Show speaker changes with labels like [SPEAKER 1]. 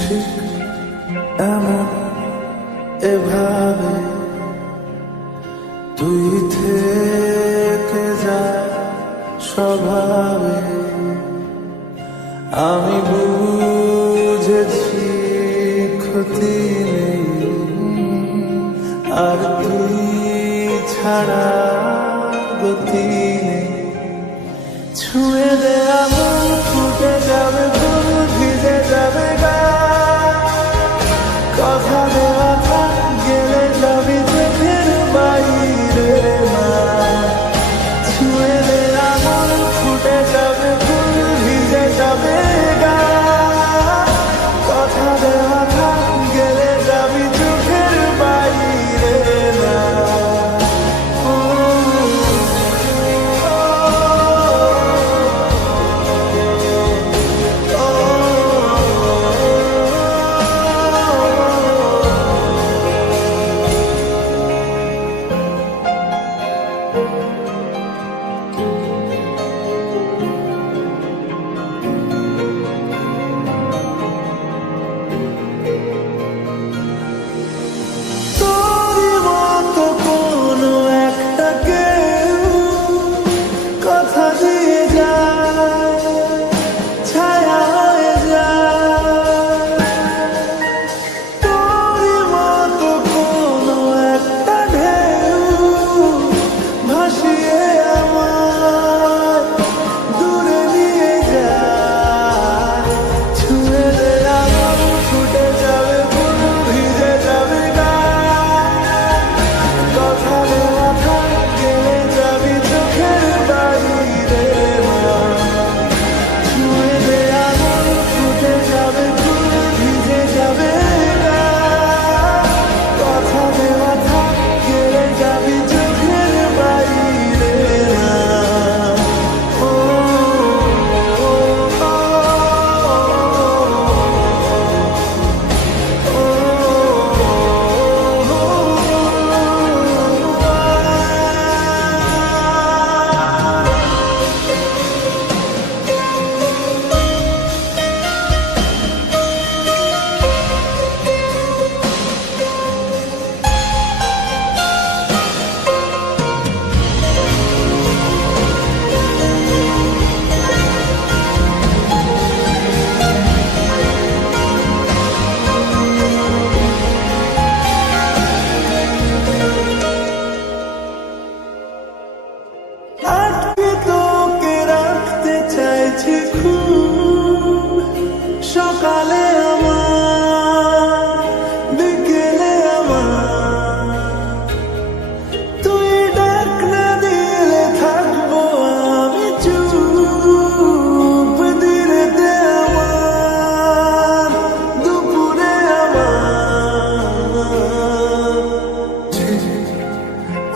[SPEAKER 1] ঠিক এমন এভাবে তুই থেকে যা স্বভাবে। আমি বুঝেছি ক্ষতি আর তুই ছাড়া গতি ছুঁয়ে দেয়া